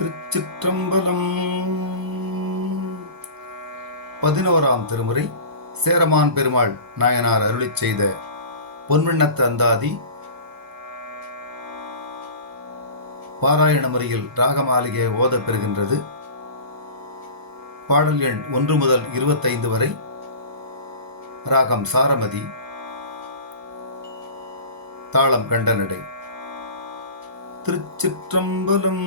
திருச்சிற்றம்பலம். 11ஆம் திருமுறை சேரமான் பெருமாள் நாயனார் அருளிச் செய்த பொன்வண்ணத்து அந்தாதி பாராயண முறையில் ராகமாளிகை ஓதப் பெறுகின்றது. பாடல் எண் 1 முதல் 25 வரை. ராகம் சாரமதி. தாளம் கண்டனடை. திருச்சிற்றம்பலம்.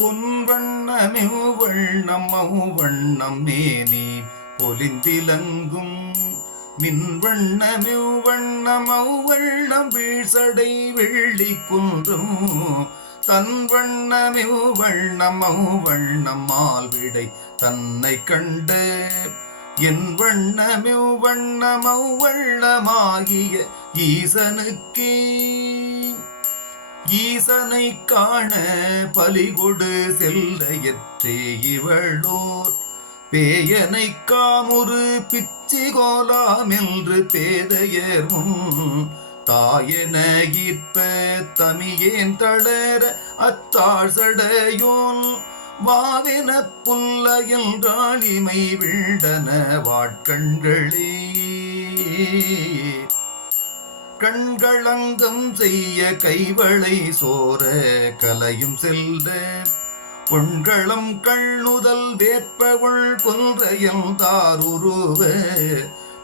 பொன்வண்ணமிவ் வண்ணம் மேனி பொலிந்திலங்கும் மின்வண்ணமிவ் வண்ணம் வீழ்சடை வெள்ளி குன்றும் தன் வண்ணமிவ் வண்ணம் மால்விடை தன்னை கண்ட என் வண்ணமிவ் வண்ணமாகிய ஈசனுக்கே ஈசனை காண பலிகொடு செல்லையற்றே இவளோர் பேயனை காமுறு பிச்சிகோலாம் என்று பேதையர் முன் தாயென ஈர்ப்ப தமியேன் தளர அத்தாழ்சடையோன் வாவென புல்லையன்றாளிமை விண்டன வாட்கண்களே கண்களங்கம் செய்ய கைவளை சோர கலையும் செல்ல பொன்களம் கண்ணுதல் வேற்பவள் கொன்றையல் தாருருவ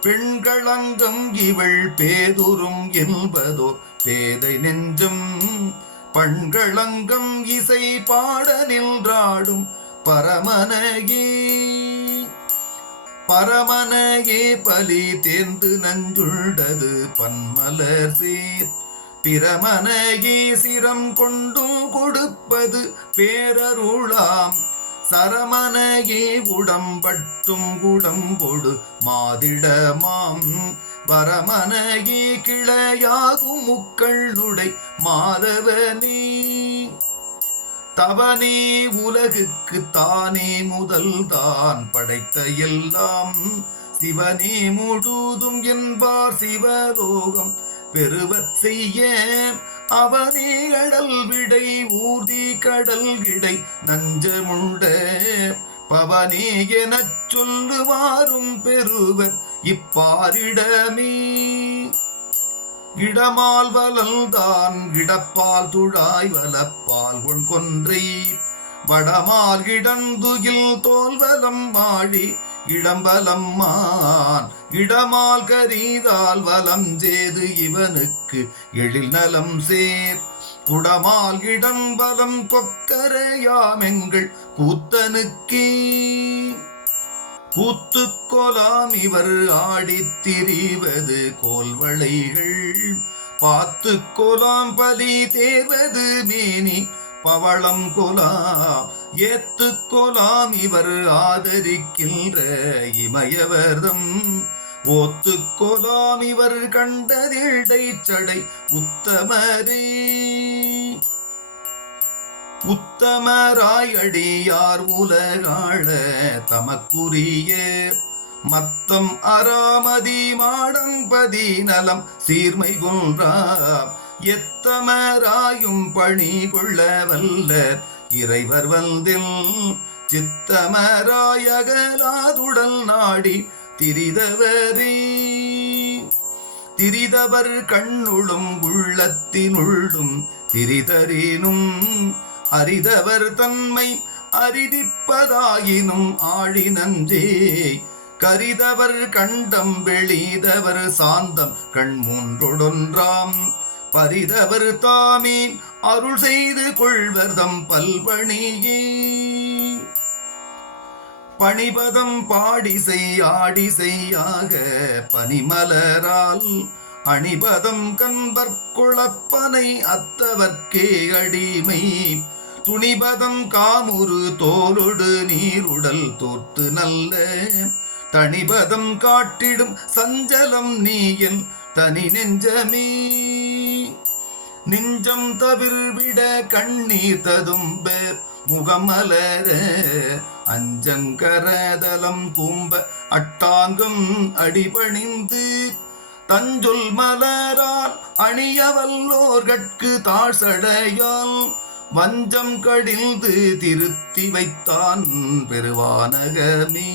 பெண்களங்கம் இவள் பேதுரும் என்பதோர் பேதை நெஞ்சும் பண்களங்கம் இசை பாட நின்றாடும் பரமனையே பலி தேர்ந்து நஞ்சுள்ளது பன்மலர் சீர் பிரமனையே சிரம் கொண்டும் கொடுப்பது பேரருளாம் சரமனையே உடம்பட்டும் குடம்பொடு மாதிடமாம் வரமனையே கிளையாகும் முக்களுடை மாதவனே தவனே உலகுக்கு தானே முதல் தான் படைத்த எல்லாம் சிவனே முழுதும் என்பார் சிவலோகம் பெருவச் செய்ய அவனே கடல் விடை ஊர்தி கடல் கிடை நஞ்சமுண்ட பவனே எனச் சொல்லுவாரும் பெருவர் இப்பாரிடமே இடமால் வலல்தான் இடப்பால் துழாய் வலப்பால் கொன்றை வடமால் இடந்துகில் தோல்வலம் மாடி இடம்பலம் மான் இடமால் கரீதால் வலம் சேது இவனுக்கு எழில் நலம் சேர் குடமால் இடம்பலம் கொக்கரையாமெங்கள் கூத்தனுக்கே கூத்துக்கொலாம் இவர் ஆடித் திரிவது கோல்வளைகள் பாத்து கொலாம் பலி தேர்வது மேனி பவளம் கொலாம் ஏத்து கொலாம் இவர் ஆதரிக்கின்ற இமயவர்தம் ஓத்து கொலாம் இவர் கண்டதிடை சடை உத்தமரே உத்தமராய் அடியார் உலகாள தமக்குரிய மத்தம் அராமதி மாடம்பதி நலம் சீர்மை குன்றா எத்தமராயும் பணி கொள்ள வல்ல இறைவர் வந்தில் சித்தமராயகலாதுடல் நாடி திரிதவர் கண்ணுளும் உள்ளத்தினுள்ளும் திரிதரேனும் அரிதவர் தன்மை அரிதிப்பதாயினும் ஆழி நன்றே கரிதவர் கண்டம் வெளிதவர் சாந்தம் கண் மூன்றொடொன்றாம் பரிதவர் தாமே அருள் செய்து கொள்வர்தம் பல்பணியே பணிபதம் பாடிசை ஆடிசையாக பனிமலரால் அணிபதம் கண்பற்குழப்பனை அத்தவர்க்கே அடிமை துணிபதம் காமுறு தோலொடு நீருடல் தோற்று நல்ல தனிபதம் காட்டிடும் சஞ்சலம் நீயன் தனி நெஞ்சமே நெஞ்சம் தவிர்விட கண்ணீர் ததும்ப முகமலர அஞ்சங்கரதலம் கூம்ப அட்டாங்கம் அடிபணிந்து தஞ்சொல் மலரால் அணியவல்லோர்கட்கு தாழ்சடையால் வஞ்சம் கடிந்து திருத்தி வைத்தான் பெருவானகமே.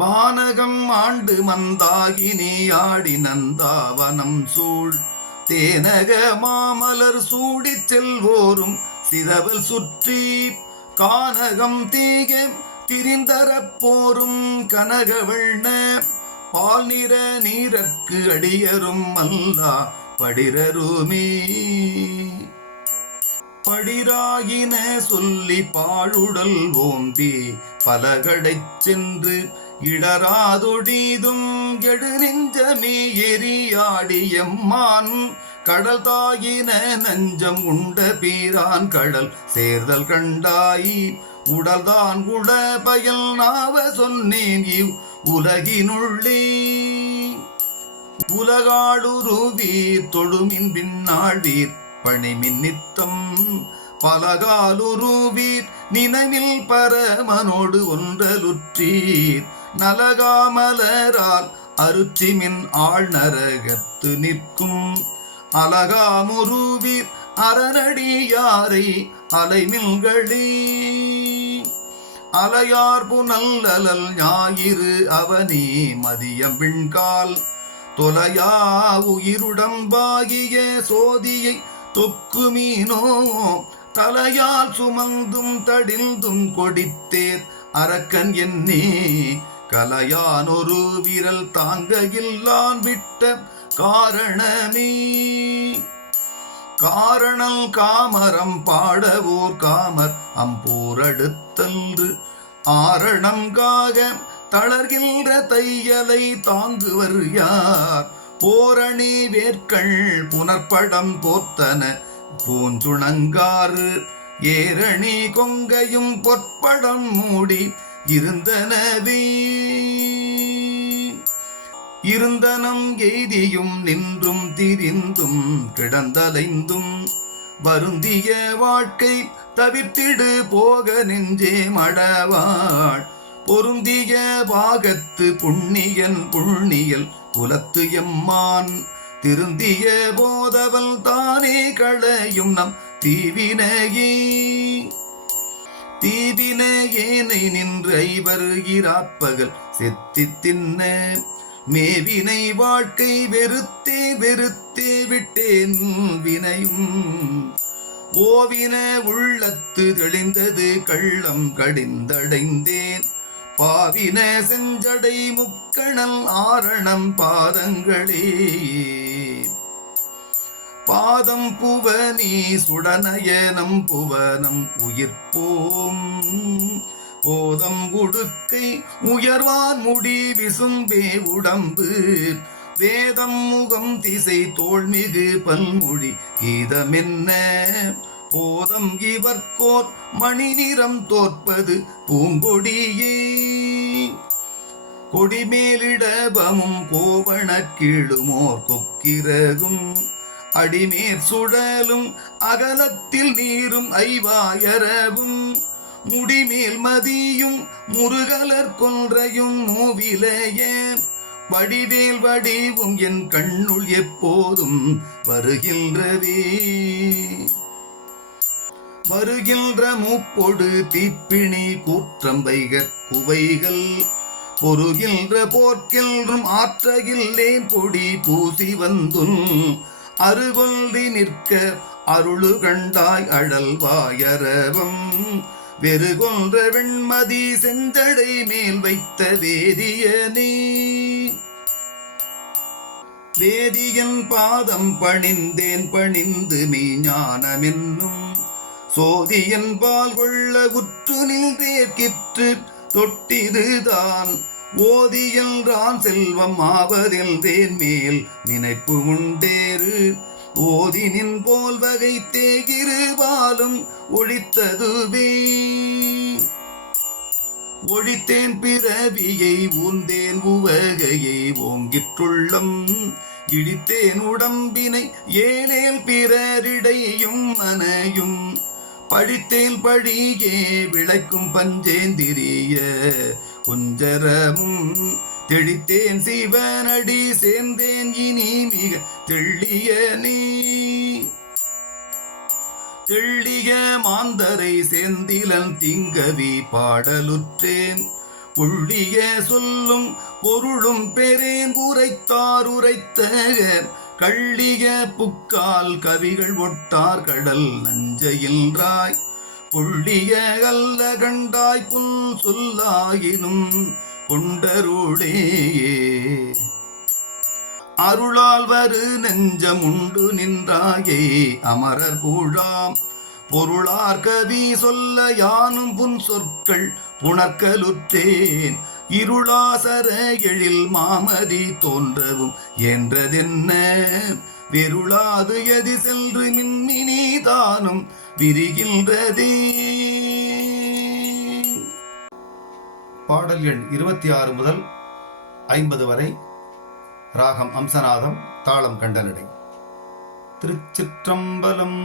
வானகம் ஆண்டு மந்தாகினி ஆடி நந்தாவனம் சூழ் தேனக மாமலர் சூடிச் செல்வோரும் சிதவல் சுற்றி கானகம் தீக திரிந்தரப்போரும் கனகவண்ண பால் நிற நீரற்கு அடியரும் அல்லா படிரருமே. படிராகின சொல்லி பாழுடல் ஓம்பி பலகடைச் சென்று இடராதொடிதும் எழு நெஞ்சமே எரியாடியம்மான் கடல் தாயின நஞ்சம் உண்ட பீரான் கடல் சேர்தல் கண்டாய் உடல்தான் உட பயல் நாவ சொன்னேன் இவ் உலகினுள்ளே. உலகாளுருவீர் தொழுமின் பின்னாழ்வீர் பணிமின் நித்தம் பலகாலுருவீர் நினைவில் பரமனோடு ஒன்றலுற்றீர் நலகாமலரால் அருச்சிமின் ஆழ் நரகத்து நிற்கும் அலகாமுருவீர் அரணடியாரை அலைமில்களே. அலையார் புனல் அலல் ஞாயிறு அவனி மதியம் விண்கால் தொலையா உயிருடம்பாகிய சோதியை தொக்கு மீனோ தலையால் சுமந்தும் தடிந்தும் கொடித்தேர் அரக்கன் என்னே கலையான் ஒரு விரல் தாங்க இல்லான் விட்ட காரணமே. காரணல் காமரம் பாடவோர் காமர் அம்பூரடுத்தன்று ஆரணம் காக தளர்கின்ற தையலை தாங்குவர் யார் போரணி வேர்கள் புனற்படம் போர்த்தன பூஞ்சுணங்காறு ஏரணி கொங்கையும் பொற்படம் மூடி இருந்தனவே. இருந்தனம் எய்தியும் நின்றும் திரிந்தும் கிடந்தலைந்தும் வருந்திய வாழ்க்கை தவிர்த்திடு போக நெஞ்சே மடவாள் பொருந்திய பாகத்து புண்ணியன் புண்ணியல் குலத்து எம்மான் திருந்திய போதவல் தானே களையும் நம் தீவினையே. தீவினையேனை நின்று ஐவர் இராப்பகல் செத்தி தின்ன மேவினை வாழ்க்கை வெறுத்தே வெறுத்தே விட்டேன் வினையும் ஓவின உள்ளத்து தெளிந்தது கள்ளம் கடிந்தடைந்தேன் பாவின செஞ்சடை முக்கணல் ஆரணம் பாதங்களே. பாதம் புவனி சுடனயனம் புவனம் உயிர்ப்போம் போதம் உடுக்கை உயர்வான் முடி விசும்பே உடம்பு வேதம் முகம் திசை தோள்மிகு பல்மொழி கீதமென்ன போதம் இவர்கோர் மணி நிறம் தோற்பது பூங்கொடியே. கொடிமேலிடபமும் கோவண கீழுமோர் கொக்கிரகும் அடிமேற் சுழலும் அகலத்தில் நீரும் ஐவாயரவும் முடிமேல் மதியும் முருகலர் கொன்றையும் மூவிலைய வடிவேல் வடிவும் என் கண்ணுள் எப்போதும் வருகின்றவே. வருகின்ற மூப்பொடு தீப்பிணி கூற்றம்பைகற் குவைகள் பொருகின்ற போர்க்கின்றும் ஆற்றகில்லேன் பொடி பூசி வந்துன் அருகொல்றி நிற்க அருளு கண்டாய் அழல்வாயரவம் வெறுகொன்ற வெண்மதி செஞ்சடை மேல் வைத்த வேதியனே. வேதியன் பாதம் பணிந்தேன் பணிந்து மெய்ஞானமென்னும் சோதியன் பால் கொள்ள உற்று நின்றேற்கிற்று தொட்டிதுதான் ஓதியல்றான் செல்வம் ஆவதென்றேன் மேல் நினைப்பு உண்டேறு ஓதினின் போல் வகை தேகிருபாலும் ஒழித்ததுவே. ஒழித்தேன் பிறவியை ஊந்தேன் உவகையை ஓங்கிற்றுள்ளம் இழித்தேன் உடம்பினை ஏனேல் பிறரிடையும் மனையும் படித்தேன் படியே விளைக்கும் பஞ்சேந்திரிய குஞ்சரமும் தெளித்தேன் சிவனடி சேர்ந்தேன் இனி மிக தெள்ளியனே. தெள்ளிய மாந்தரை செந்திலன் திங்கவி பாடலுற்றேன். உள்ளிய சொல்லும் பொருளும் பெறேன் உரைத்தார் உரைத்த கள்ளிய புக்கால் கவிகள் ஒட்டார் கடல் நஞ்சையின்றாய். கொள்ளிய அல்ல கண்டாய் புல் சொல்லாயினும் கொண்டருளே. அருளால் வரு நெஞ்சம் உண்டு நின்றாயே அமரர் கூழாம். பொருளார் கவி சொல்ல யானும் புன் சொற்கள் புணர்க்கலுற்றேன். இருளாசர எழில் மாமதி தோன்றவும் என்றதென்ன வெருளாது எதி சென்று மின்மினி தானும் விரிகின்றதே. பாடல் எண் 26 முதல் 50 வரை. ராகம் அம்சநாதம், தாளம் கண்டனடை. திருச்சிற்றம்பலம்.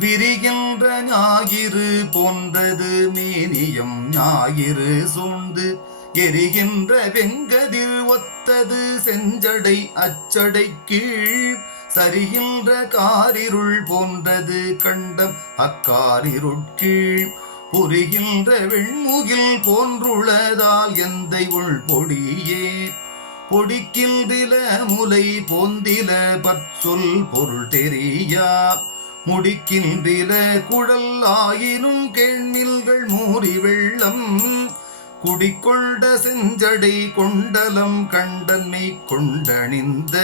விரிகின்ற ஞாயிறு போன்றது மேனியம் ஞாயிறு சூழ்ந்து எரிகின்ற வெங்கதிர் ஒத்தது செஞ்சடை அச்சடை கீழ் சரிகின்ற காரிருள் போன்றது கண்டம் அக்காரிருட்கீழ் புரிகின்ற வெண்முகில் போன்றுளதால் எந்தை உள் பொடியே. பொடிக்கின்றில முலை போந்தில பற்சொல் பொருள் தெரியா. முடிக்கின்றில குழல் ஆயினும் கேள்மில்கள் மூறி வெள்ளம் குடிக்கொண்ட செஞ்சடை கொண்டலம் கண்டன்மை கொண்டணிந்த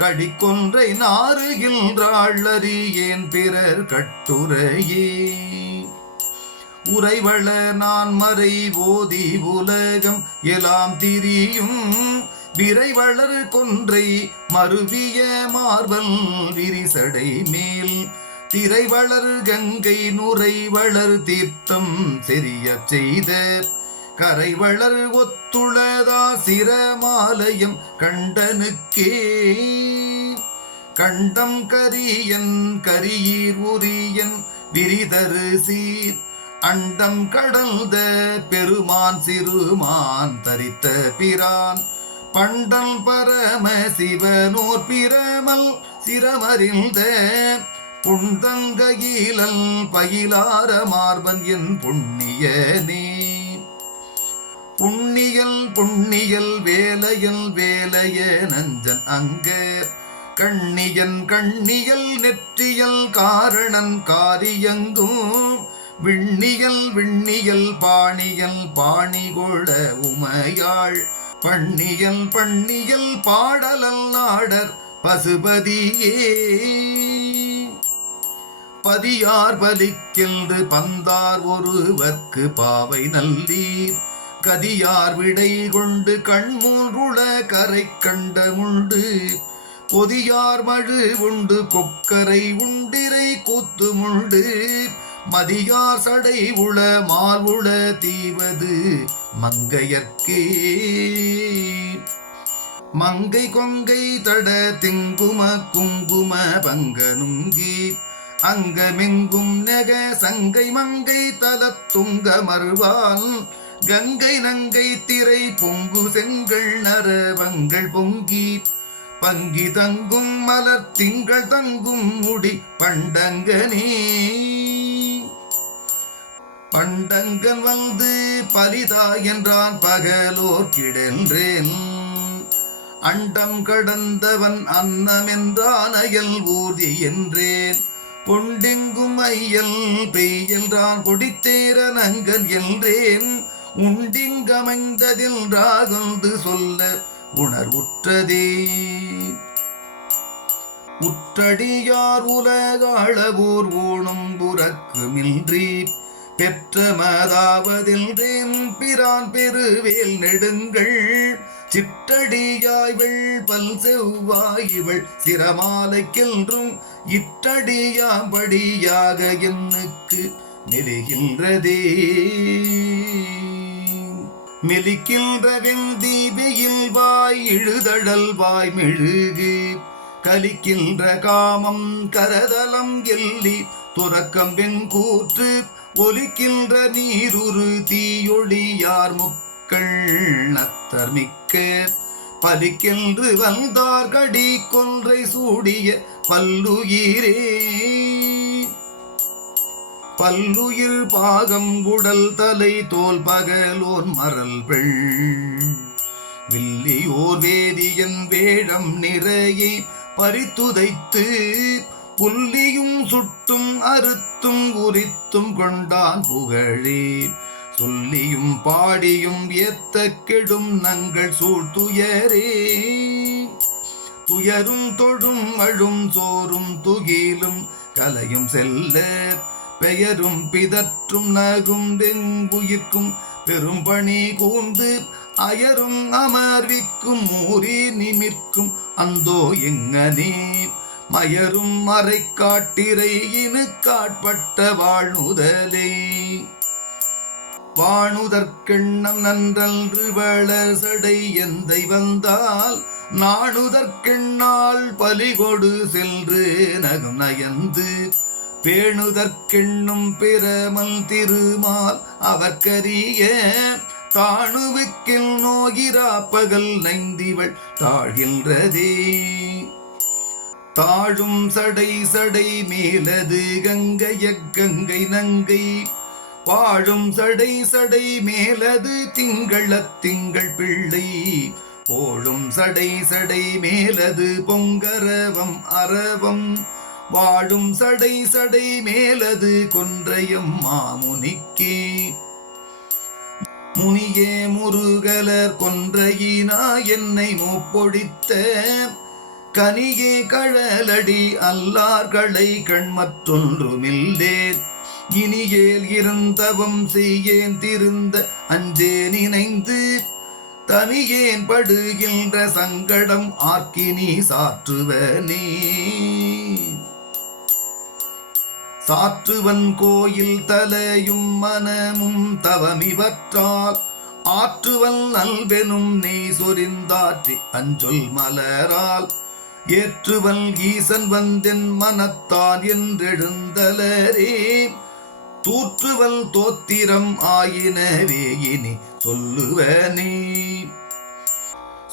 கடிக்கொன்றை நாறுகின்றாளறி ஏன் பிறர் கட்டுரையே. உறைவள நான் மறை ஓதி உலகம் எலாம் திரியும் விரைவளர் கொன்றை மருவிய மார்பல் விரிசடை மேல் திரைவளர் கங்கை நுரைவளர் தீர்த்தம் செறிய செய்த கரைவளர் ஒத்துளதா சிரமாலயம் கண்டனுக்கே. கண்டம் கரியன் கரியீர் உரியன் விரிதரு சீர் அண்டம் கடந்த பெருமான் சிறுமான் தரித்த பிரான் பண்டம் பரம சிவனோர் பிரமல் சிரமறிந்த புண்டங்கயிலல் பயிலார மார்பன் என் புண்ணியனே. புண்ணியல் புண்ணியல் வேலையல் வேலைய நஞ்சன் அங்க கண்ணியன் கண்ணியல் நெற்றியல் காரணன் காரியங்கும் விண்ணியல் விண்ணியல் பாணியல் பாணிகொள உமையாள் பண்ணியல் பண்ணியல் பாடலல் நாடர் பசுபதியே. பதியார் பலிக்கென்று பந்தார் ஒருவர்க்கு பாவை நல்லீர் கதியார் விடை கொண்டு கண்மூன்றுள கரை கண்டமுண்டு கொதியார் மழு உண்டு கொக்கரை உண்டிரை கூத்துமுண்டு மதியார் சடை உள மால் உள தீவது மங்கையற்கே. மங்கை கொங்கை தட திங்கும குங்கும பங்கனுங்கி அங்கமெங்கும் நெக சங்கை மங்கை தலத்துங்க மறுவான் கங்கை நங்கை திரை பொங்கு செங்கல் நரவங்கள் பொங்கி பங்கி தங்கும் மலர் திங்கள் தங்கும் முடி பண்டங்கனே. பண்டங்கன் வந்து பரிதா என்றான் பகலோர் கிடன்றேன் அண்டம் கடந்தவன் அன்னம் என்றான் அயல் ஊர்தி என்றேன் பொண்டிங்கும் ஐயல் பெய் என்றான் கொடித்தேரன் அங்கன் என்றேன் உண்டிங்கமைந்ததில் ராகந்து சொல்ல உணர்வுற்றதே. உற்றடியார் உலகாளவூர் ஊனும் புறக்கு மின்றி பெற்றமதாவதில்றேன் பிரான் பெருவேல் நெடுங்கள் சிற்றடியாய் வெள்பல் செவ்வாய் இவள் சிரமாலைக்கென்றும் இற்றடியாம்படியாக என்னுக்கு மெலிகின்றதே. மெலிக்கின்ற வெந்தீபியில் வாய் இழுதழல் வாய் மெழுகு கலிக்கின்ற காமம் கரதலம் எல்லி துறக்கம் வெண்கூற்று ஒலிக்கின்ற நீருரு தீயொழியார் முக்க மக்கள் நத்தர்மிக்க பலிக்கென்று வந்தார்கடி கொன்றை சூடிய பல்லுயிரே. பல்லுயிர் பாகம் உடல் தலை தோல் பகலோன் மரல் பெள் வில்லியோர் வேதியன் வேழம் நிறையை பறித்துதைத்து புல்லியும் சுட்டும் அறுத்தும் உரித்தும் கொண்டான் புகழே. சொல்லியும் பாடியும் ஏத்த கெடும் நங்கள் சூழ்த்துயரே. துயரும் தொடும் அழும் சோறும் துகிலும் கலையும் செல்ல பெயரும் பிதற்றும் நகும் வெங்குயிர்க்கும் பெரும்பணி கூர்ந்து அயரும் அமர்விக்கும் ஊரி நிமிர்க்கும் அந்தோ எங்கனே மயரும் மறை காட்டிரை இனு காட்பட்ட வாழ்நுதலே. வாணுதற்கெண்ணம் நன்றன்று வளர் சடை எந்தை வந்தால் நாணுதற்கெண்ணால் பலிகொடு சென்று நகம் நயந்து பேணுதற்கெண்ணும் பிறமல் திருமால் அவர்க்கரிய தாணுவுக்கில் நோயிராப்பகல் நைந்திவள் தாழ்கின்றதே. தாழும் சடை சடை மேலது கங்கைய கங்கை நங்கை வாழும் சடை சடை மேலது திங்களத் திங்கள் பிள்ளை போழும் சடை சடை மேலது பொங்கரவம் அரவம் வாழும் சடை சடை மேலது கொன்றையம் மாமுனிக்கே. முனியே முருகலர் கொன்றையினா என்னை மூப்பொழித்த கனியே கழலடி அல்லார்களை கண்மற்றொன்றுமில்லேன் இனியேல் இருந்தவம் செய்யேன் திருந்த அஞ்சே நினைந்து தனியேன் படுகின்ற சங்கடம் ஆர்க்கினி சாற்றுவனே. சாற்றுவன் கோயில் தலையும் மனமும் தவமிவற்றால் ஆற்றுவல் நல்வெனும் நெய் சொரிந்தாற்றி அஞ்சொல் மலரால் ஏற்றுவல் ஈசன் வந்தென் மனத்தான் என்றெழுந்தலரே. தூற்றுவல் தோத்திரம் ஆயினவே இனி சொல்லுவனே.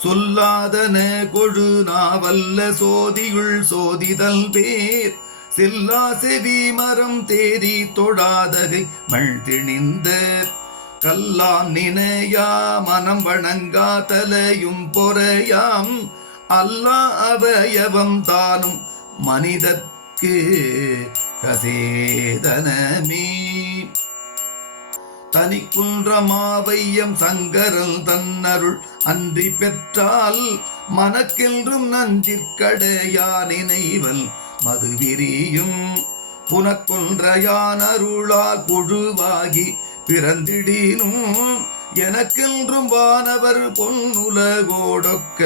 சொல்லாதன கொழு நாவல்ல சோதியுள் சோதிதல் பேர் செல்லா செவி மரம் தேரி தொடாதகை மல் திணிந்த கல்லாம் நினையா மனம் வணங்கா தலையும் பொறையாம் அல்லா அவயவம் தானும் மனிதர்க்கு கசேதனமே. தனி குன்றமாவையம் சங்கரல் தன்னருள் அன்றி பெற்றால் மனக்கென்றும் நஞ்சிற்கடையா நினைவல் மது விரியும் புனக்கொன்றையான் அருளால் புழுவாகி பிறந்திடினும் எனக்கென்றும் வானவர் பொன்னுலகோடொக்க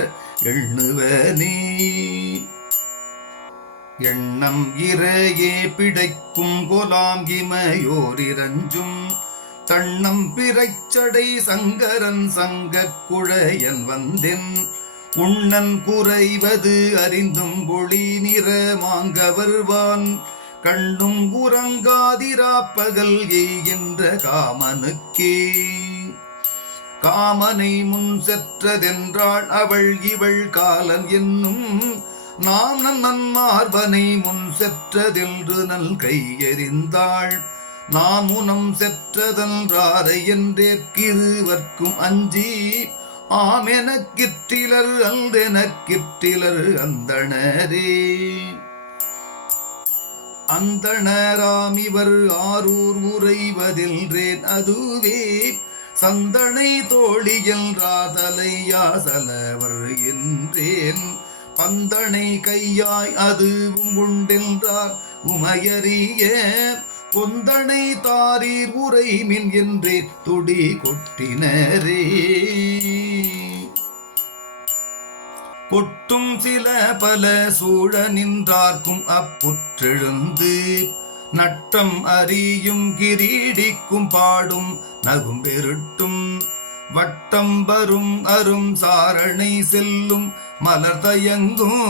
எண்ணுவனே. எண்ணம் இறையே பிடைக்கும் கொலாம் இமையோரிரஞ்சும் தண்ணம் பிறைச்சடை சங்கரன் சங்க குழையன் வந்தென் உண்ணன் குறைவது அறிந்தும் ஒளி நிற மாங்கவர்வான் கண்ணும் உறங்காதிராப்பகல் எய்கின்ற காமனுக்கே. காமனை முன் செற்றதென்றாள் அவள் இவள் காலன் என்னும் நாம் நன்மார்பனை முன் செற்றதென்று நல் கையெறிந்தாள் நாம் உனம் செற்றதன்றாரை என்றேற்கிருவர்க்கும் அஞ்சி ஆமெனக்கிற்றிலர் அந்தெனக்கிற்றிலர் அந்தணரே. அந்தணராம் இவர் ஆரூர் உறைவதில்றேன் அதுவே சந்தனை தோழியல்றாதலையாசலவர் என்றேன் பந்தனை கையாய் அதுவும் உண்டென்றார் உமையறிய கொந்தனை தாரீர் உரைமின் என்றே துடி கொட்டினரே. கொட்டும் சில பல சூழ நின்றார்க்கும் அப்புற்றெழுந்து நட்டம் அறியும் கிரீடிக்கும் பாடும் நகும் பெருட்டும் வட்டம் வரும் அரும் சாரணை செல்லும் மலர் தயங்கும்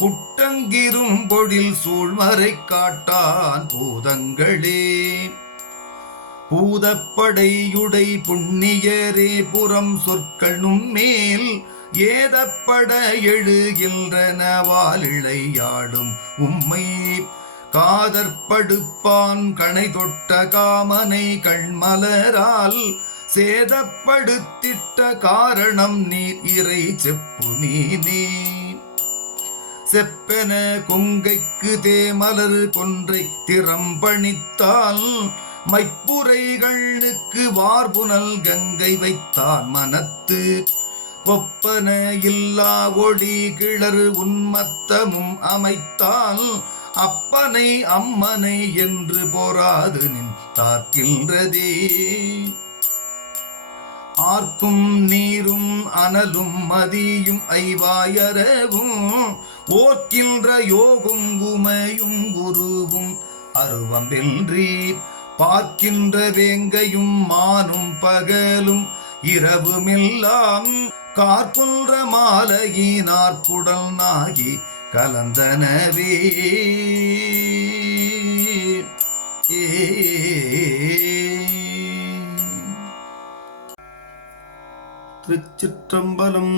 புட்டங்கிரும் பொழில் சூழ்மறை காட்டான் பூதங்களே. பூதப்படையுடை புண்ணியரே புறம் சொற்களும் மேல் ஏதப்பட எழுகின்றன வாலிழையாடும் உம்மை காதற்படுப்பான் கணை தொட்ட காமனை கண்மலரால் சேதப்படுத்திட்ட காரணம் நீர் இறை செப்புமீனே செப்பென கொங்கைக்கு தேமலர் கொன்றை திறம்பணித்தால் மைப்புரைகளுக்கு வார்புனல் கங்கை வைத்தான் மனத்து ஒப்பன இல்லா ஒளி கிளறு உன்மத்தமும் அமைத்தால் அப்பனை அம்மனை என்று போராது நின் தாக்கின்றதே ஆர்க்கும் நீரும் அனலும் மதியும் ஐவாயரவும் ஓர்க்கின்ற யோகும் உமையும் குருவும் அருவம்பின்றி பார்க்கின்ற வேங்கையும் மானும் பகலும் இரவுமெல்லாம் கார்குன்ற மாலையினார்குடல் நாகி கலந்தனவே திருச்சிற்றம்பலம்.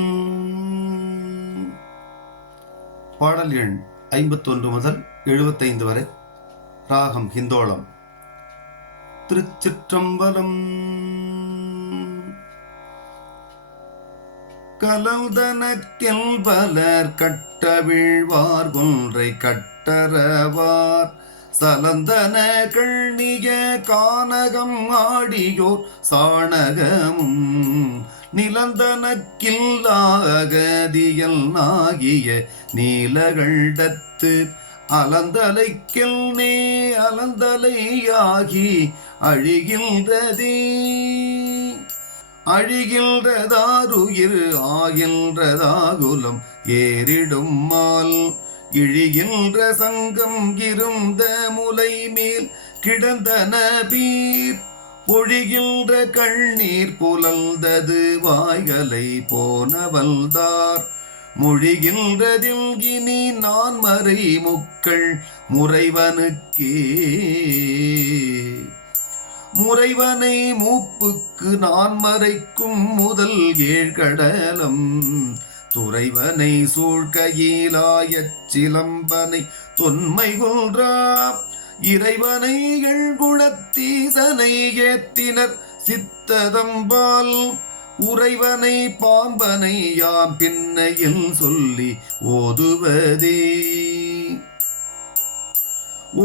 பாடல் எண் 51 முதல் 75 வரை. ராகம் ஹிந்தோளம். திருச்சிற்றம்பலம். கலந்தனக்கில் பலர் கட்டவிழ்வார் கொன்றை கட்டரவார் சலந்தன கள்ணிய கானகம் ஆடியோர் சாணகமும் நிலந்தனக்கில்லாகதியல் நாகிய நீலகண்டத்து அலந்தலைக்கில் நே அலந்தலையாகி அழிகின்றதே அழிகின்றதாருயிர் ஆகின்றதாகுலம் ஏறிடும் மால் இழிகின்ற சங்கம் இருந்த முலை மேல் கிடந்தன பீர் ஒழிகின்ற கண்ணீர் புலந்தது வாய்களை போனவல்தார் மொழிகின்றதில் இனி நான் மறை முக்கள் முறைவனுக்கே முறைவனை மூப்புக்கு நான் மறைக்கும் முதல் ஏழ்கடலம் துறைவனை சூழ்கையிலாயச் சிலம்பனை தொன்மை கொன்றா இறைவனை எழுகுணத்தீசனை ஏத்தினர் சித்ததம்பால் உறைவனை பாம்பனை யாம் பின்னையில் சொல்லி ஓதுவதே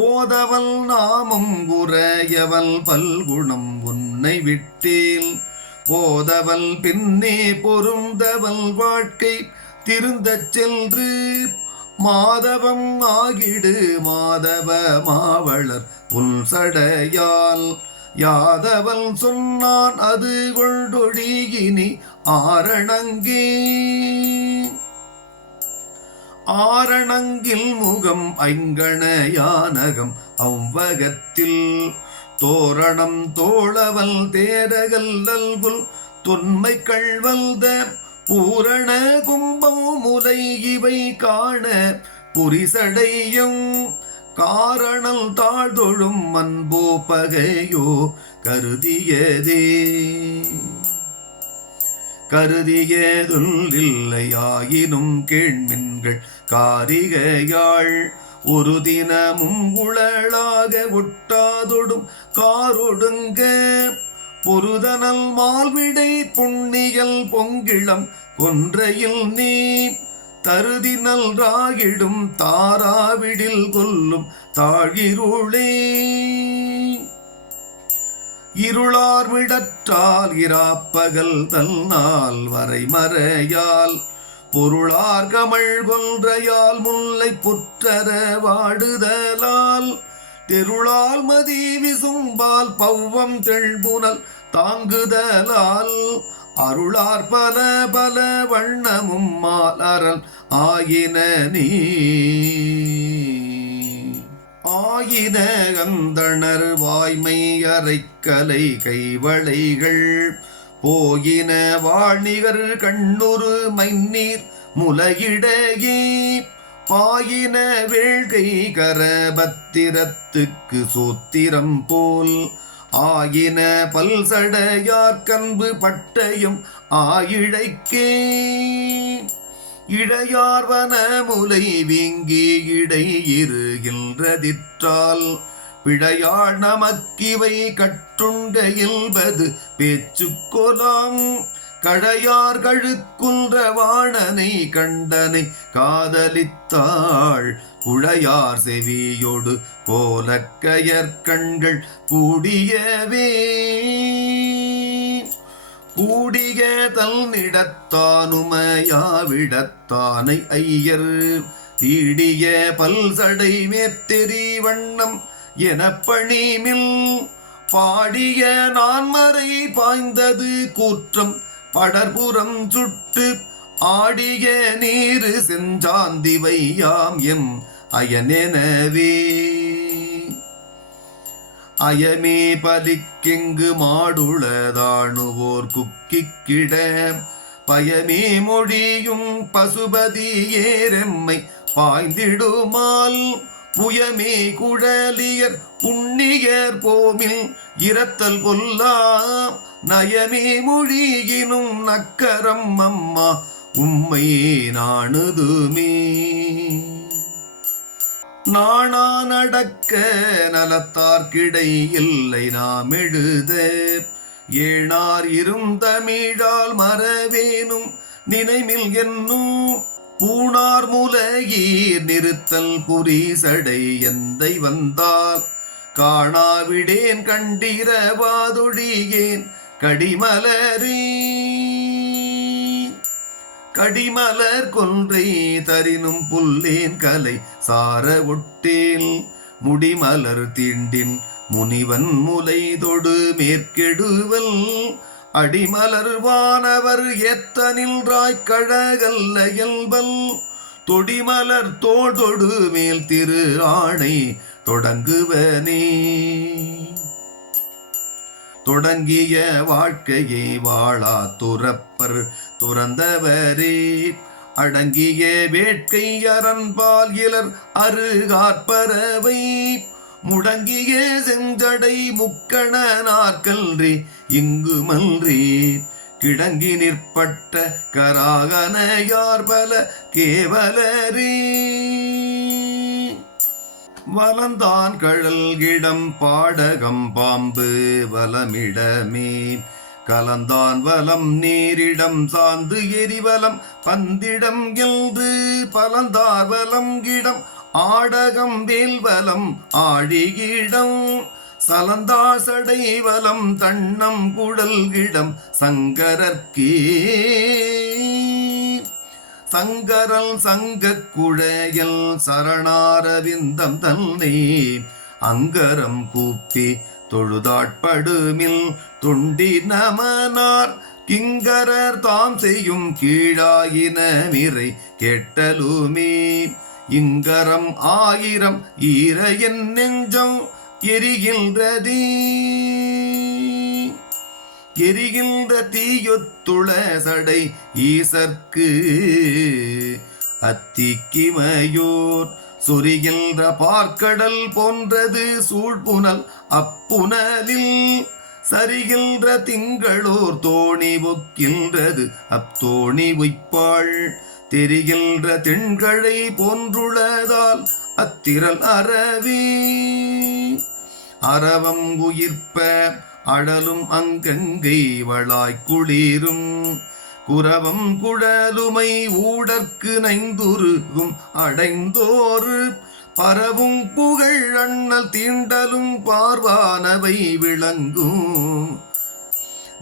ஓதவல் நாமம் உரையவல் பல்குணம் உன்னை விட்டேல் போதவல் பின்னே பொருந்தவல் வாழ்க்கை திருந்தச் சென்று மாதவம் ஆகிடு மாதவ மாவளர் புல் சடையால் யாதவன் சொன்னான் அது கொண்டொழியினி ஆரணங்கே ஆரணங்கில் முகம் ஐங்கணையானகம் அவ்வகத்தில் தோரணம் தோளவல் தேரகல் நல்குல் தொன்மை கள்வல்த பூரண கும்பம் முலை இவை காண புரிசடையும் காரணல் தாழ்தொழும் அன்போ பகையோ கருதியதே கருதியதுள்ளில்லையாயினும் கேள்மின்கள் காரிகையாள் ஒரு தினமும் குழலாக ஒட்டாதொடும் காரொடுங்க பொருதனல் மால்விடை புண்ணியல் பொங்கிளம் கொன்றையில் நீ தருதினல் ராகிடும் தாராவிடில் கொல்லும் தாழிருளே இருளார் விடற்றால் இராப்பகல் தன்னால் வரைமறையால் பொருளார் கமழ் கொன்றையால் முல்லை புற்றர வாடுதலால் தெருளால் மதி விசும்பால் பவ்வம் தெள்புனல் தாங்குதலால் அருளார் பல பல வண்ணமும் மாலரல் ஆயின நீ ஆயின கந்தணர் வாய்மை அரைக்கலை கைவளைகள் போயின வாழ்நிகர் கண்ணுறு மைநீர் முலையிடையே பாயின வேள்கை கரபத்திரத்துக்கு சூத்திரம் போல் ஆயின பல்சடையார்கன்பு பட்டயம் ஆயிழைக்கே இடையார்வன முலை வீங்கி இடை இருகின்றதிற்றால் பிழையாள் நமக்கிவை கட்டுண்ட இல்பது பேச்சுக்கொலாம் கழையார் கழுக்குன்ற வாணனை கண்டனை காதலித்தாள் குழையார் செவியொடு கோலக்கயற்கண்கள் கூடியவே கூடிய தல்நிடத்தானுமையாவிடத்தானை ஐயர் தீடிய பல்சடை மேத்தெரி வண்ணம் எனப்பணிமில் பாடிய நான்மறை பாய்ந்தது கூற்றம் படர்புறம் சுட்டு ஆடிய நீரு செஞ்சாந்திவையாம் எம் அயனெனவே அயமே பலிக்கெங்கு மாடுளதாணுவோர் குக்கிக்கிட பயமே மொழியும் பசுபதி ஏரெம்மை பாய்ந்திடுமால் புயமே குழலியர் புண்ணியர் போமில் இரத்தல் பொல்லா நயமே மொழியினும் நக்கரம் அம்மா உம்மை நாணுதுமே நாணா நடக்க நலத்தார்கிடை இல்லை நாம் எழுத ஏனார் இருந்தமிழால் மறவேனும் நினைமில் என்னும் பூணார் முலையீர் நிறுத்தல் புரிசடை எந்தை வந்தால் காணாவிடேன் கண்டிரவாதொழியேன் கடிமலரே கடிமலர் கொன்றை தரினும் புல்லேன் கலை சார ஒட்டேல் முடிமலர் தீண்டின் முனிவன் முலை தொடு மேற்கெடுவல் அடிமலர் வானவர் எத்தனில் ராய்கழகல்ல இயல்பல் தொடிமலர் தோடொடு மேல் திரு ஆணை தொடங்குவனே தொடங்கிய வாழ்க்கையை வாழா துறப்பர் துறந்தவரே அடங்கிய வேட்கை அரண்பால் இலர் அருகாற்பறவை முடங்கிய செஞ்சடை முக்கண நாற்கல்றி இங்கு மல்றி கிடங்கி நிற்பட்ட கராகனையார் பல கேவலரே வலந்தான் கழல்கிடம் பாடகம் பாம்பு வலமிடமே கலந்தான் வலம் நீரிடம் சார்ந்து எரிவலம் பந்திடம் எழுது பலந்தார் வலம் கிடம் ஆடகம் வேல்வலம் ஆழிகிடம் சலந்தாசடை வலம் தண்ணம் குடல்கிடம் சங்கரர்க்கே சங்கரல் சங்க குழையல் சரணாரவிந்தம் தன்னை அங்கரம் கூப்பி தொழுதாட்படுமில் தொண்டி நமனார் கிங்கரர் தாம் செய்யும் கீழாயின மிரை கேட்டலுமே இங்கரம் ஆயிரம் ஈரையன் நெஞ்சம் எரிகின்றதே எரிகின்ற தீயொத்துள சடை ஈசர்க்கு அத்திக்கிமையோர் சொரிகின்ற பார்க்கடல் போன்றது சூழ்புனல் அப்புனலில் சரிகின்ற திங்களோர் தோணி ஒக்கின்றது அத்தோணி உய்ப்பாள் தெரிகின்ற தென்கழை போன்றுளதால் அத்திரல் அறவே அரவம் உயிர்ப்ப அடலும் அங்கங்கை வளாய் குளிரும் குரவம் குழலுமை ஊடற்கு நைந்துருகும் அடைந்தோரு பரவும் புகழ் அண்ணல் தீண்டலும் பார்வானவை விளங்கும்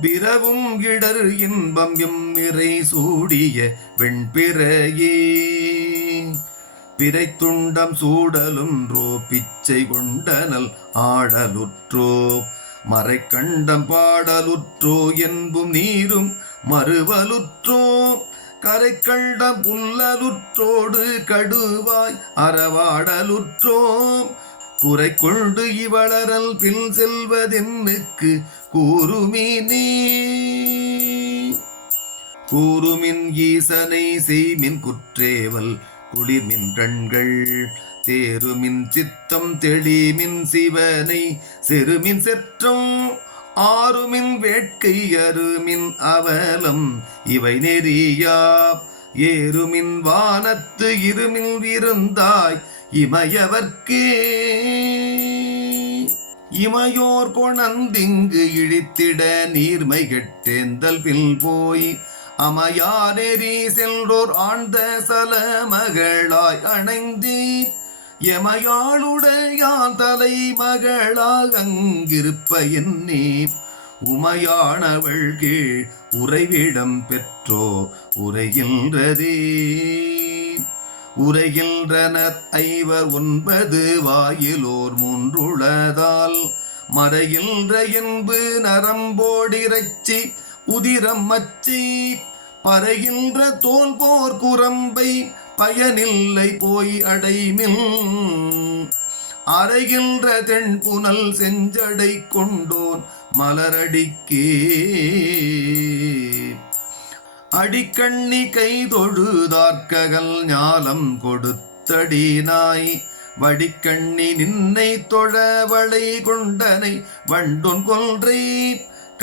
பிறவும் இடர் இன்பம் எம் இறை சூடிய வெண்பிறையே பிறை துண்டம் சூடலுன்றோ பிச்சை கொண்டனல் ஆடலுற்றோ மறை கண்டம் பாடலுற்றோ என்பும் நீரும் மறுவலுற்றோ கரை கண்டம் புல்லலுற்றோடு கடுவாய் அறவாடலுற்றோ குறை கொண்டு இவளரல் பின் செல்வதென்னுக்கு கூறுமினே கூறுமின் ஈசனை செய்மின் குற்றேவல் குளிர்மின் கண்கள் தேருமின் சித்தம் தெளிமின் சிவனை செருமின் செற்றம் ஆறுமின் வேட்கை அருமின் அவலம் இவை நெறியா ஏறுமின் வானத்து இருமின் விருந்தாய் இமையவர்க்கே இமையோர் கொணந்திங்கு இழித்திட நீர்மை கெட்டேந்தல் பில் போய் அமையா நெறி செல்றோர் ஆழ்ந்த சல மகளாய் அணைந்தி எமையாளுடையான் தலை மகளாக அங்கிருப்ப என்னே உமையானவள் கீழ் உறைவிடம் பெற்றோ உரைகின்றதே உரைகின்றனர் 5 வாயிலோர் 3 மறைகின்ற என்பு நரம்போடிரைச்சி உதிரம் மச்சி பறைகின்ற தோல் போர் குரம்பை பயனில்லை போய் அடைமில் அறைகின்ற தென்புனல் செஞ்சடை கொண்டோன் மலரடிக்கே அடிக்கண்ணி கைதொழுதார்க்ககல் ஞாலம் கொடுத்தடினாய் வடிக்கண்ணி நின்னை தொழவளை கொண்டனை வண்டொன் கொன்றை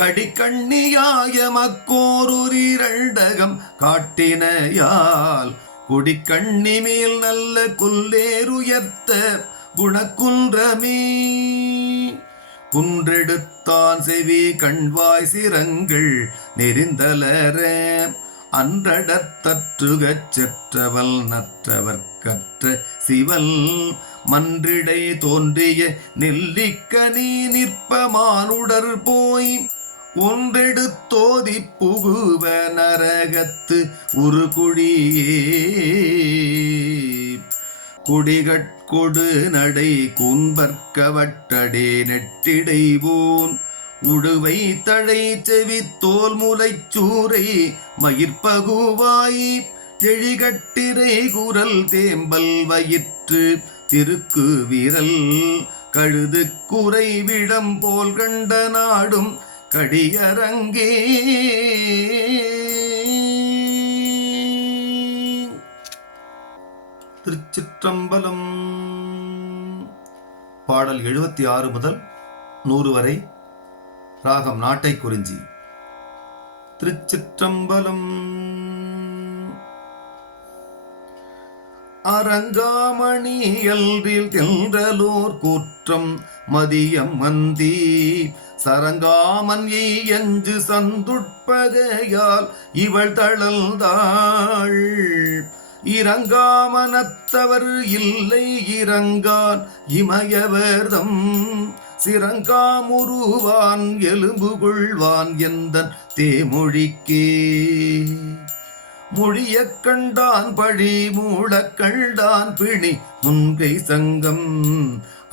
கடிக்கண்ணியாய மக்கோருரிரண்டகம் காட்டினையால் குடிக்கண்ணி மேல் நல்ல குல்லேருயர்த்த குணக்குன்றமே குன்றெடுத்தான் செவி கண்வாய் சிரங்கள் நெறிந்தலர அன்றடத்தற்றுகச் செற்றவல் நற்றவர் கற்ற சிவல் மன்றிடை தோன்றிய நெல்லிக்கனி நிற்பமானுடர் போய் ஒன்றெடுத்தோதி புகுவ நரகத்து உருகுழியே குடிகட்கொடு நடை கூன்பற்கவட்டடே நெட்டிடைவோன் உடுவை தழை செவி தோல் முலைச்சூரை மயிர்பகுவாய் தெழிகட்டிரை குரல் தேம்பல் வயிற்று திருக்கு விரல் கழுது குறைவிடம் போல் கண்ட நாடும் கடியரங்கே திருச்சிற்றம்பலம். பாடல் 76 முதல் 100 வரை. ராகம் நாட்டை குறிஞ்சி. திருச்சிற்றம்பலம். அரங்காமணியல்றில் தென்றலோர் கூற்றம் மதியம் மந்தி சரங்காமன் எய்யஞ்சு சந்துட்பகையால் இவள் தளல்தாள் இறங்காமனத்தவர் இல்லை இறங்கான் இமயவர்தம் சிறங்காமுருவான் எலும்பு கொள்வான் எந்தன் தேமொழிக்கே மொழியக் கண்டான் பழி மூடக் கண்டான் பிணி முன்கை சங்கம்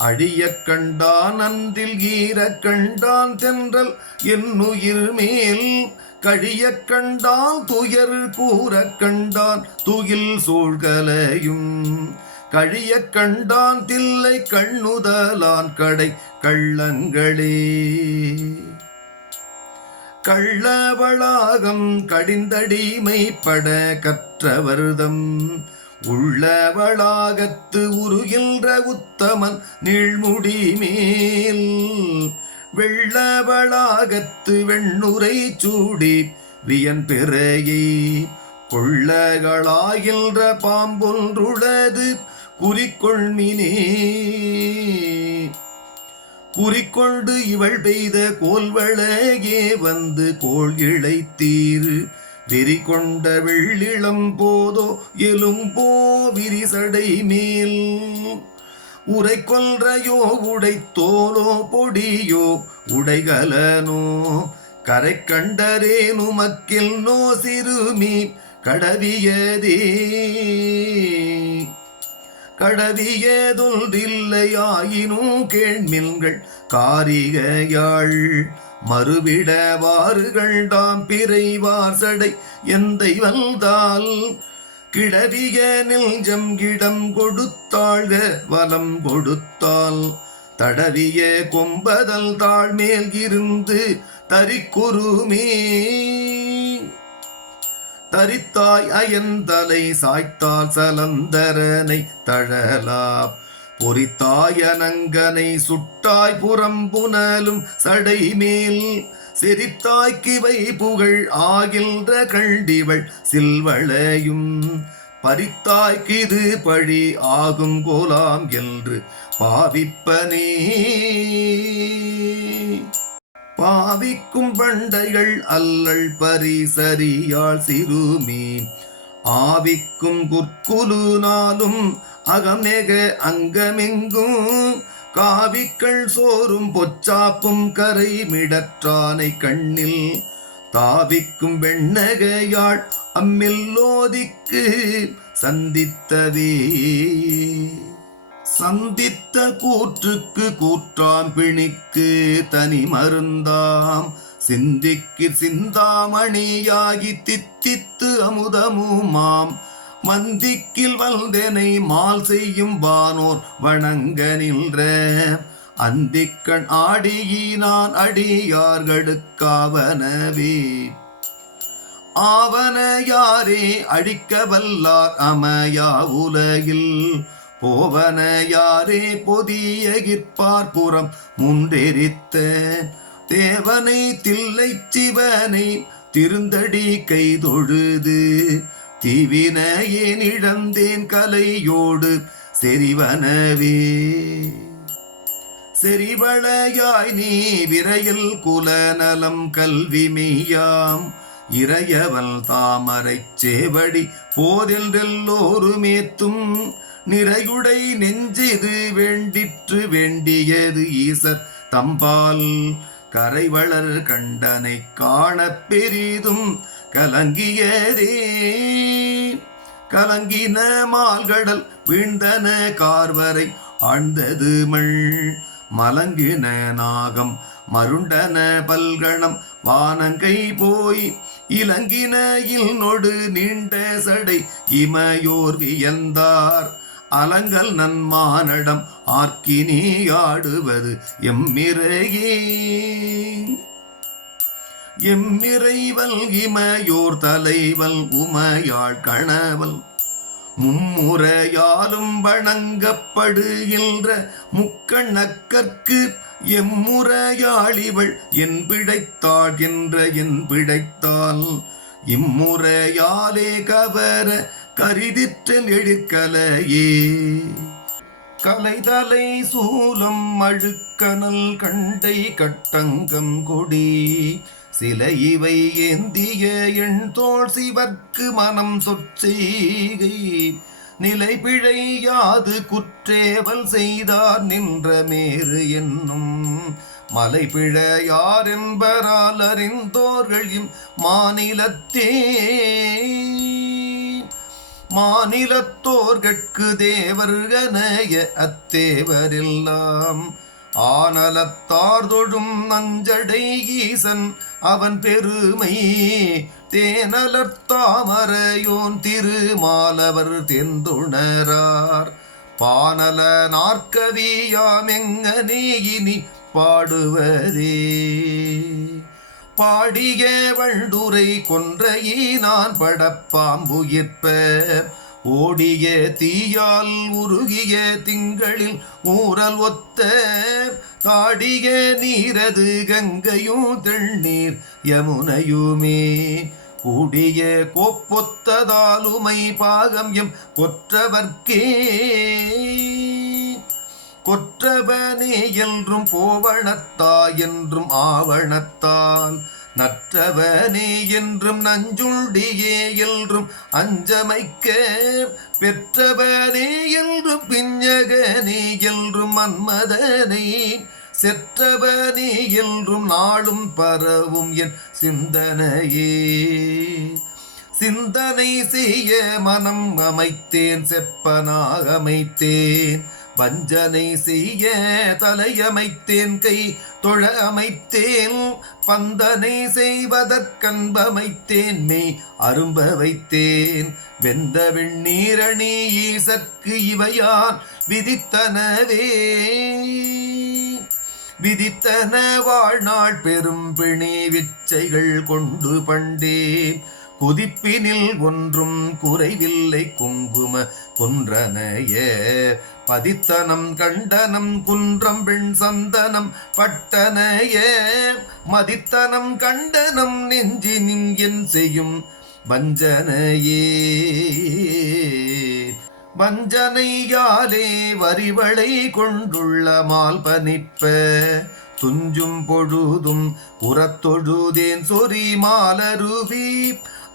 அழியக் கண்டான் அன்றில் ஈரக் கண்டான் தென்றல் என்னுயிர் மேல் கழியக் கண்டான் துயர் கூறக் கண்டான் துயில் சூழ்கலையும் கழியக் கண்டான் தில்லை கண்ணுதலான் கடை கள்ளங்களே கள்ளவளாகம் கடிந்தடிமைப்பட கற்றவர்தம் உள்ளவளாகத்து உருகின்ற உத்தமன் நீழ்முடி மேல் வெள்ளவளாகத்து வெண்ணுரை சூடி வியன் பிறையை கொள்ளகளாகின்ற பாம்பொன்றுளது குறிக்கொள்மினே குறிக்கொண்டு இவள் பெய்த கோல்வளையே வந்து கோள் இழைத்தீர் வெறி கொண்ட வெள்ளிளம் போதோ எலும்போ விரிசடை மேல் உரை கொல்றையோ உடைத்தோலோ பொடியோ உடைகலனோ கரை கண்டரேனு மக்கில் நோ சிறுமி கடவியதே கடவியதொன்றில்லையாயினும் கேள்மின்கள் காரிகையாள் மறுவிடவாறுகள் தாம் பிறைவார் சடை எந்தை வந்தால் கிடவிய நெஞ்சம் கிடம் கொடுத்தாள்க வலம் கொடுத்தால் தடவிய கொம்பதல் தாழ்மேல் இருந்து தரிக்குருமே தரித்தாய் அயந்தலை சாய்த்தால் சலந்தரனை தழலாப் பொறித்தாயனங்கனை சுட்டாய் புறம்புனலும் சடைமேல் செறித்தாய்க்கிவை புகழ் ஆகின்ற கண்டிவள் சில்வளையும் பறித்தாய்க்கிது பழி ஆகும் கோலாம் என்று பாவிப்பனே. பாவிக்கும் பண்டைகள் அல்லல் பரிசறியாள் சிறுமீன் ஆவிக்கும் குற்குலு நாளும் அகமெக அங்கமெங்கும் காவிக்கள் சோறும் பொச்சாப்பும் கரை மிடற்றானை கண்ணில் தாவிக்கும் வெண்ணகையாள் அம்மெல்லோதிக்கு சந்தித்தவே. சந்தித்த கூற்றுக்கு கூற்றாம் பிணிக்கு தனி மருந்தாம் சிந்திக்கு சிந்தாமணியாகி தித்தித்து அமுதமுமாம் மந்திக்கில் வல்தெனை மால் செய்யும் வானோர் வணங்க நின்ற அந்திக்கண் ஆடியினான் அடியார்களுக்காவனவே. ஆவன யாரே அழிக்க வல்லார் அமையா உலகில் போவன யாரே பொதியகிற்பார் புறம் முன்றெரித்த தேவனை தில்லை சிவனை திருந்தடி கைதொழுது தீவினையேன் இழந்தேன் கலையோடு செறிவனவே. செறிவளையாய் நீ விரையில் குலநலம் கல்வி மெய்யாம் இறையவல் தாமரைச் சேவடி போதென்றெல்லோருமேத்தும் நிறையுடை நெஞ்சிது வேண்டிற்று வேண்டியது ஈசர் தம்பால் கரைவளர் கண்டனை காணப் பெரிதும் கலங்கியதே. கலங்கின மால்கடல் வீழ்ந்தன கார்வரை ஆழ்ந்தது மல் மலங்கின நாகம் மருண்டன பல்கணம் வானங்கை போய் இலங்கின இல்நொடு நீண்ட சடை இமையோர் வியந்தார் அலங்கல் நன்மானடம் ஆர்க்கினி ஆடுவது எம்மிரையே. எம்மிரைவல் இமையோர் தலைவல் உமையாள் கணவல் மும்முறையாலும் வணங்கப்படுகின்ற முக்கண்ணக்கற்கு எம்முறையாளிவள் என் பிழைத்தாள் என்ற என் பிழைத்தால் இம்முறையாலே கவர கரிதிற்றல் எழிற்கலையே. கலைதலை சூலம் அழுக்கனல் கண்டை கட்டங்கம் கொடி சில இவை ஏந்திய எண் தோள் சிவர்க்கு மனம் சொற்செய்கை நிலை பிழையாது குற்றேவல் செய்தார் நின்ற மேறு என்னும் மலை பிழையார் என்பரால் அறிந்தோர்கள் இம் மாநிலத்தே. மாநிலத்தோர்கட்கு தேவர்கனைய அத்தேவரெல்லாம் ஆனலத்தார் தொழும் நஞ்சடை ஈசன் அவன் பெருமை தேனலர்த்தாமரையோன் திருமாலவர் தெந்துணரார் பானல நாற்கவியாமெங்கனே இனி பாடுவதே. பாடிய வண்டுரை கொன்றையினான் படப்பாம்புயிர்ப்ப ஓடிய தீயால் உருகிய திங்களில் ஊரல் ஒத்த தாடிய நீரது கங்கையும் தெள்நீர் யமுனையுமே கூடிய கோப்பொத்ததாலுமை பாகம் எம் கொற்றவர்க்கே. கொற்றவனே என்றும் போவனத்தாய் என்றும் ஆவணத்தால் நற்றவனே என்றும் நஞ்சுண்டியே என்றும் அஞ்சமைக்க பெற்றவனே என்றும் பிஞ்சகனே என்றும் மன்மதனை செற்றவனே என்றும் நாளும் பரவும் என் சிந்தனையே. சிந்தனை செய்ய மனம் அமைத்தேன் செப்பனாக அமைத்தேன் வஞ்சனை செய்ய தலையமைத்தேன் கை தொழ அமைத்தேன் பந்தனை செய்வதற்கன்பமைத்தேன் மெய் அரும்ப வைத்தேன் வெந்த வெண்ணீரணி ஈசற்கு இவையான் விதித்தனவே. விதித்தன வாழ்நாள் பெரும் பிணி விச்சைகள் கொண்டு பண்டே குதிப்பினில் ஒன்றும் குறைவில்லை குங்கும குன்றனைய பதித்தனம் கண்டனம் குன்றம் பெண் சந்தனம் பட்டனைய மதித்தனம் கண்டனம் நெஞ்சினின் என் செய்யும் வஞ்சனையே வஞ்சனையாலே வரிவளை கொண்டுள்ள மால்பனிற்ப துஞ்சும் பொழுதும் உரத்தொழுதேன் சொறி மாலருவி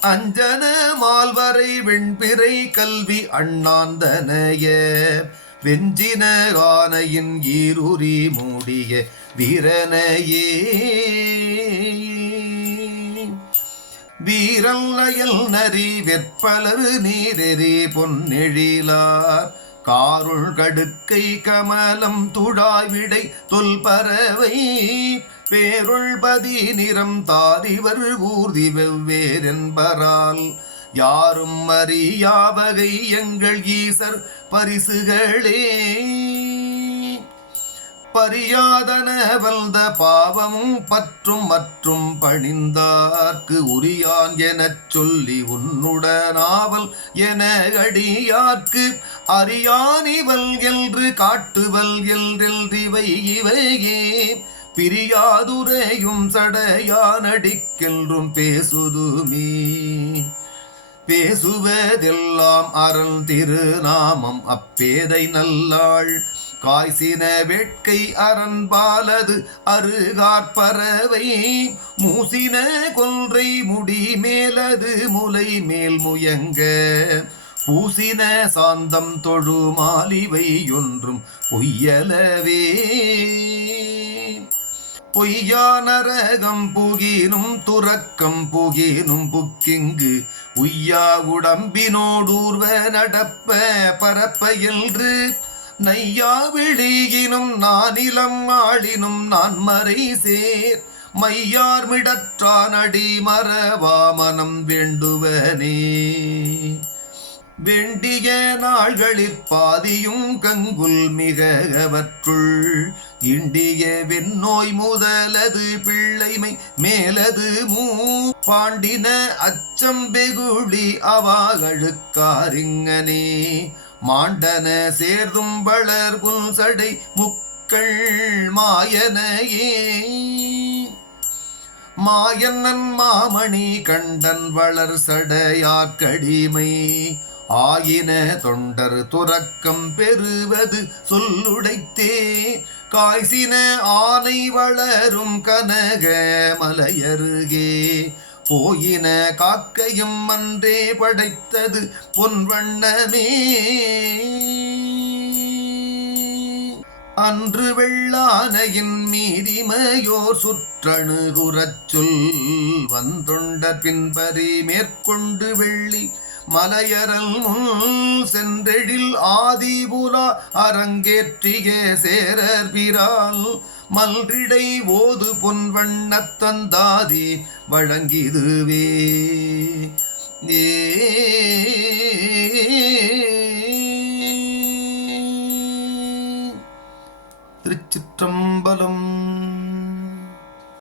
அஞ்சன மால்வரை வெண்பிறை கல்வி அண்ணாந்தனைய வெஞ்சின ஆனையின் ஈருரி மூடிய வீரனையே வீரல் அயல் நரி வெற்பலரு நீரெறி பொன்னெழிலார் காருள் கடுக்கை கமலம் துழாய்விடை தொல்பறவை பேருள் பதி நிறம் தாரிவர் ஊர்தி வெவ்வேறென்பரால் யாரும் அறியாவகை எங்கள் ஈசர் பரிசுகளே பரியாதன வல்த பாவமும் பற்றும் மற்றும் பணிந்தார்க்கு உரியான் எனச் சொல்லி உன்னுடனாவல் என அடியார்க்கு அறியானிவல் என்று காட்டுவல் என்றிவை இவையே பிரியாதுரையும் சடையானடிக்கென்றும் பேசுதுமே பேசுவதெல்லாம் அரண் திருநாமம் அப்பேதை நல்லாள் காய்சின வேட்கை அரண்பாலது அருகாற்பறவை மூசின கொன்றை முடி மேலது முலை மேல் முயங்க பூசின சாந்தம் தொழு மாலிவை ஒன்றும் பொய்யலவே பொய்யா நரகம் புகினும் துறக்கம் புகினும் புக்கிங்கு உய்யா உடம்பினோடூர்வ நடப்ப பரப்ப என்று நையா விழியினும் நானிலம் ஆளினும் நான் மறை சேர் மையார் மிடற்றான் அடி மரவாமனம் வேண்டுவனே வேண்டிய நாள்களிற் பாதியும் கங்குல் மிக அவற்றுள் இண்டிய வெண்ணோய் முதலது பிள்ளைமை மேலது பாண்டின அச்சம் வெகுளி அவாகளுக்காரிங்கனே மாண்டன சேர்தும் வளர் புல் சடை முக்கள் மாயனையே மாயன்னன் மாமணி கண்டன் வளர் சடையார்கடிமை ஆயின தொண்டர் துறக்கம் பெறுவது சொல்லுடைத்தே காய்சின ஆனை வளரும் கனக மலையருகே போயின காக்கையும் அன்றே படைத்தது பொன்வண்ணமே அன்று வெள்ளானையின் மீதிமையோர் சுற்றணுகுறச் சொல் வந்தொண்டர் பின்பறி மேற்கொண்டு வெள்ளி மலையரல் முன் சென்றெழில் ஆதிபுரா அரங்கேற்றிய சேரர் பிரால் மல்றிடை ஓது பொன்வண்ணத்தந்தாதி வழங்கிதுவே திருச்சிற்றம்பலம்.